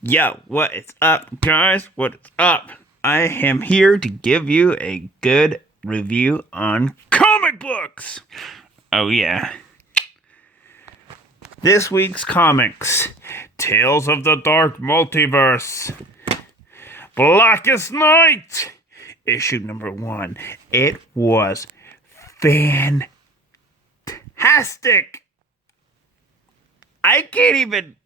Yo, what is up, guys? What is up? I am here to give you a good review on comic books. Oh, yeah. This week's comics: Tales of the Dark Multiverse, Blackest Night, issue number 1. It was fantastic. I can't even.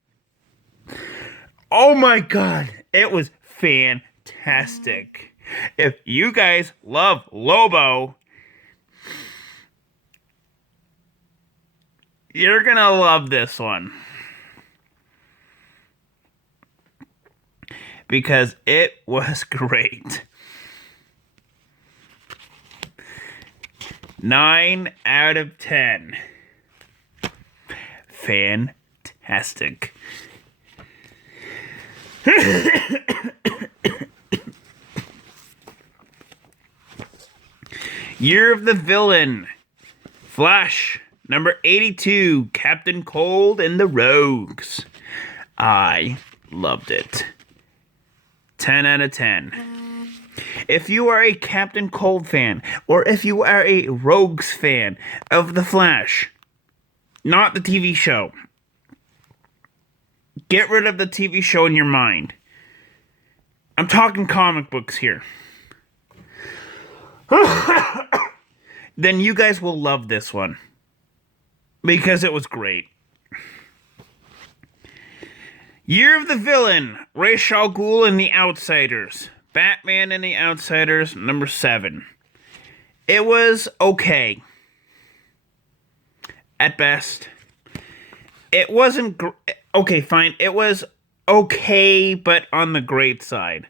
Oh my god, it was fantastic. If you guys love Lobo, you're gonna love this one. Because it was great. 9 out of 10. Fantastic. Year of the Villain. Flash. Number 82. Captain Cold and the Rogues. I loved it. 10 out of 10. If you are a Captain Cold fan, or if you are a Rogues fan of The Flash, not the TV show, get rid of the TV show in your mind. I'm talking comic books here. Then you guys will love this one. Because it was great. Year of the Villain. Ra's al Ghul and the Outsiders. Batman and the Outsiders, number 7. It was okay. At best. It wasn't... okay, fine. It was okay, but on the great side.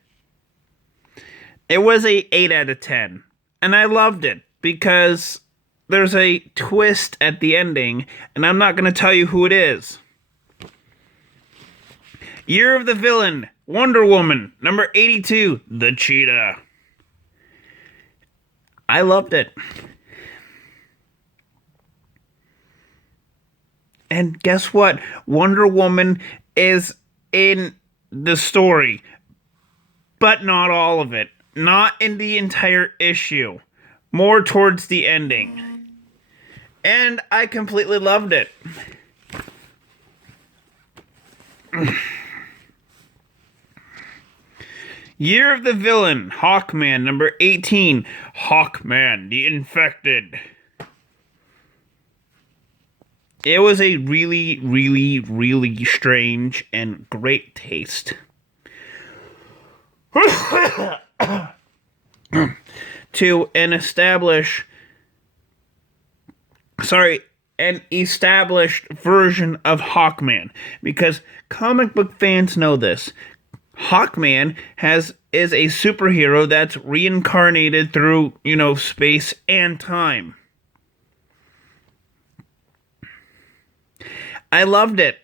It was a 8 out of 10. And I loved it, because there's a twist at the ending, and I'm not going to tell you who it is. Year of the Villain. Wonder Woman, number 82, The Cheetah. I loved it. And guess what? Wonder Woman is in the story, but not all of it. Not in the entire issue. More towards the ending. And I completely loved it. Year of the Villain. Hawkman, number 18. Hawkman, the Infected. It was a really, really, really strange and great taste. To an established version of Hawkman. Because comic book fans know this. Hawkman is a superhero that's reincarnated through, space and time. I loved it.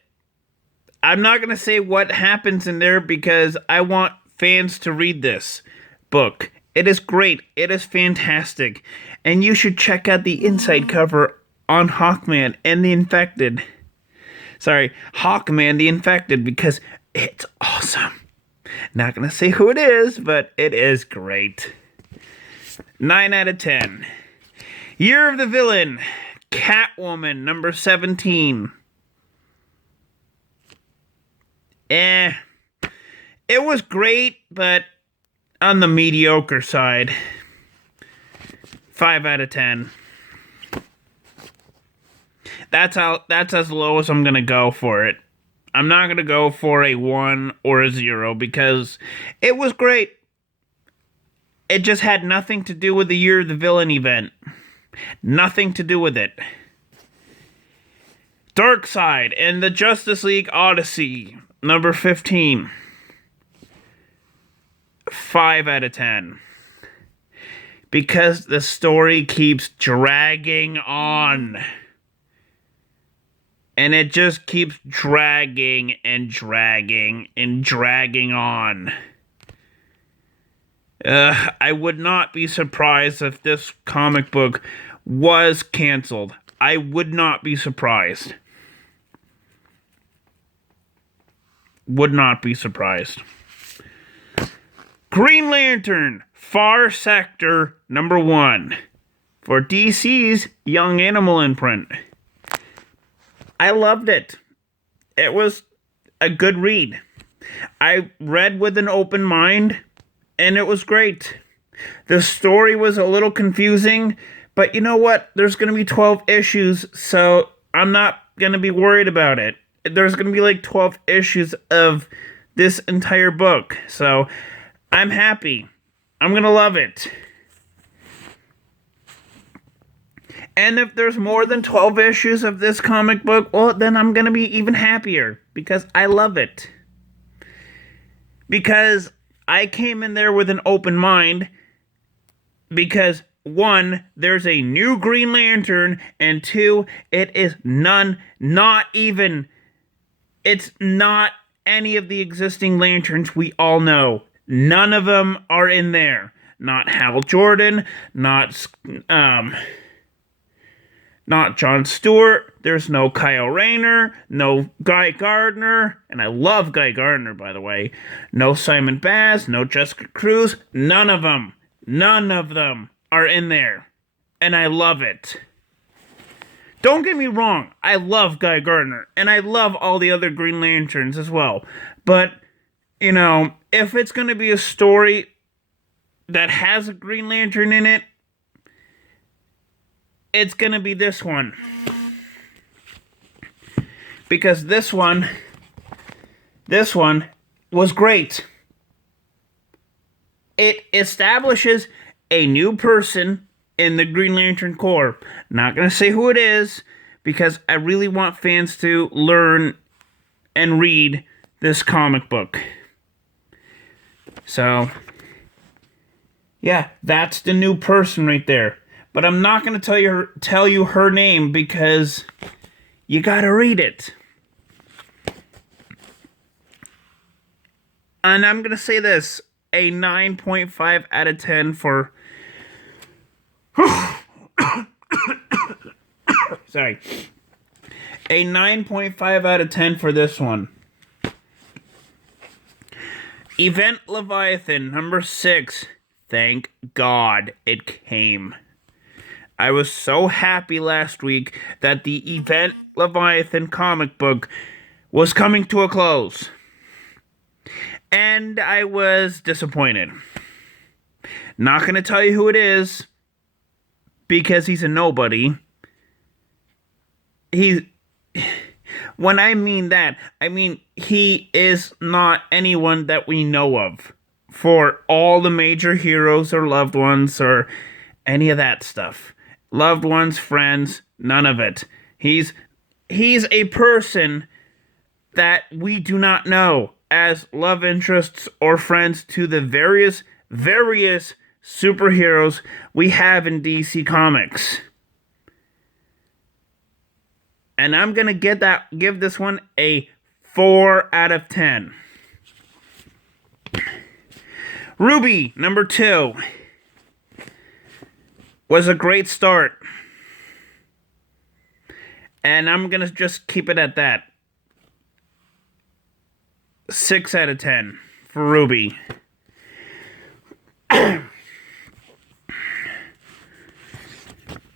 I'm not going to say what happens in there because I want fans to read this book. It is great. It is fantastic. And you should check out the inside cover on Hawkman and the Infected. Sorry, Hawkman the Infected, because it's awesome. Not going to say who it is, but it is great. 9 out of 10. Year of the Villain. Catwoman, number 17. It was great, but on the mediocre side. 5 out of 10. That's as low as I'm going to go for it. I'm not going to go for a 1 or a 0 because it was great. It just had nothing to do with the Year of the Villain event. Nothing to do with it. Darkseid and the Justice League Odyssey, number 15. 5 out of 10. Because the story keeps dragging on. And it just keeps dragging and dragging and dragging on. I would not be surprised if this comic book was canceled. I would not be surprised. Would not be surprised. Green Lantern, Far Sector #1 for DC's Young Animal imprint. I loved it. It was a good read. I read with an open mind, and it was great. The story was a little confusing, but you know what? There's going to be 12 issues, so I'm not going to be worried about it. There's going to be like 12 issues of this entire book, so I'm happy. I'm going to love it. And if there's more than 12 issues of this comic book, well, then I'm going to be even happier because I love it. Because I came in there with an open mind because, one, there's a new Green Lantern, and two, it's not any of the existing Lanterns we all know. None of them are in there. Not Hal Jordan, not John Stewart. There's no Kyle Rayner, no Guy Gardner, and I love Guy Gardner, by the way. No Simon Baz, no Jessica Cruz. None of them are in there, and I love it. Don't get me wrong, I love Guy Gardner, and I love all the other Green Lanterns as well. But, you know, if it's going to be a story that has a Green Lantern in it, it's going to be this one. Because this one was great. It establishes a new person in the Green Lantern Corps. Not going to say who it is, because I really want fans to learn and read this comic book. So, yeah, that's the new person right there. But I'm not going to tell you her name because you got to read it. And I'm going to say this, a 9.5 out of 10 for... Sorry. A 9.5 out of 10 for this one. Event Leviathan, #6. Thank God it came. I was so happy last week that the Event Leviathan comic book was coming to a close. And I was disappointed. Not going to tell you who it is, because he's a nobody. When I mean that, I mean he is not anyone that we know of for all the major heroes or loved ones or any of that stuff. Loved ones, friends, none of it. He's a person that we do not know as love interests or friends to the various superheroes we have in DC Comics. And I'm going to give this one a 4 out of 10. Ruby, #2. Was a great start. And I'm going to just keep it at that. 6 out of 10 for Ruby.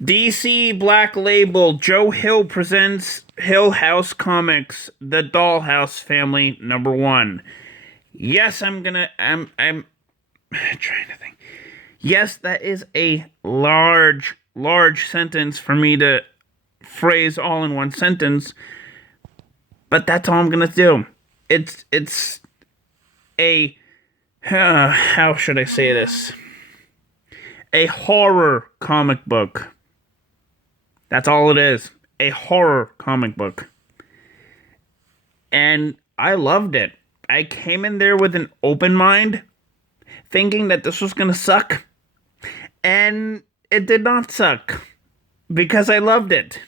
DC Black Label, Joe Hill presents Hill House Comics, The Dollhouse Family, #1. Yes, I'm trying to think. Yes, that is a large sentence for me to phrase all in one sentence, but that's all I'm gonna do. It's a, how should I say this? A horror comic book. That's all it is. A horror comic book. And I loved it. I came in there with an open mind, thinking that this was gonna suck. And it did not suck. Because I loved it.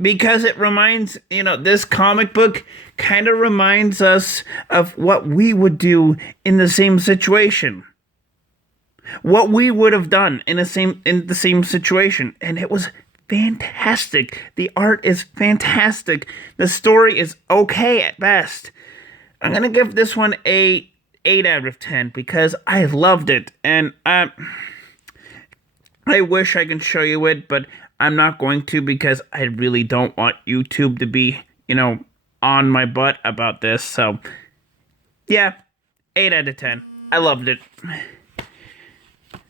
Because it reminds, this comic book kind of reminds us of what we would do in the same situation. What we would have done in the same situation. And it was fantastic. The art is fantastic. The story is okay at best. I'm gonna give this one a 8 out of 10 because I loved it, and I wish I could show you it, but I'm not going to because I really don't want YouTube to be, on my butt about this. So, yeah, 8 out of 10. I loved it.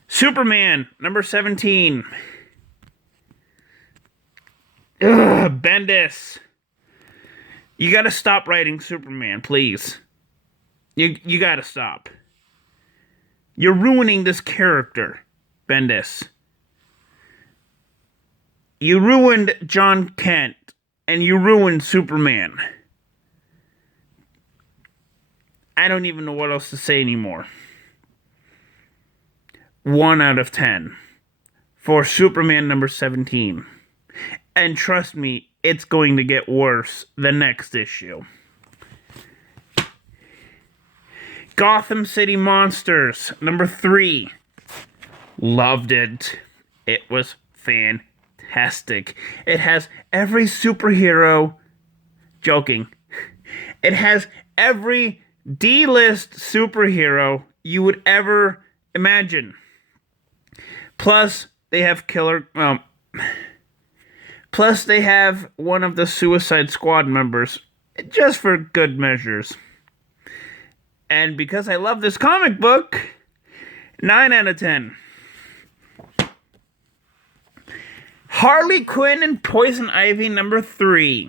Superman, number 17. Ugh, Bendis. You gotta stop writing Superman, please. You gotta stop. You're ruining this character, Bendis. You ruined John Kent, and you ruined Superman. I don't even know what else to say anymore. 1 out of 10 for Superman number 17. And trust me, it's going to get worse the next issue. Gotham City Monsters number 3. Loved it. It was fantastic. It has every superhero. Joking. It has every D-list superhero you would ever imagine. Plus, they have Plus, they have one of the Suicide Squad members, just for good measures. And because I love this comic book, 9 out of 10. Harley Quinn and Poison Ivy number 3.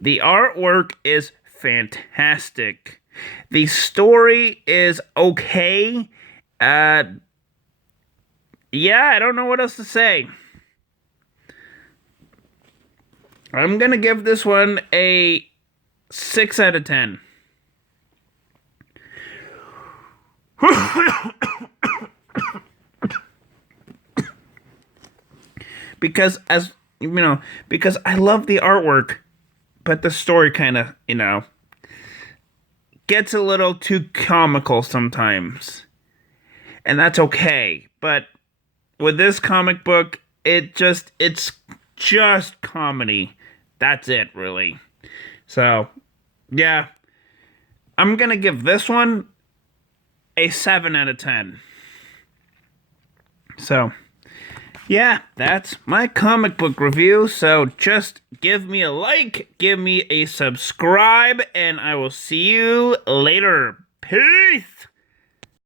The artwork is fantastic. The story is okay. Yeah, I don't know what else to say. I'm gonna give this one a 6 out of 10. because I love the artwork, but the story kind of, gets a little too comical sometimes. And that's okay. But with this comic book, it's just comedy. That's it, really. So, yeah. I'm going to give this one a 7 out of 10. So, yeah, that's my comic book review. So, just give me a like, give me a subscribe, and I will see you later. Peace!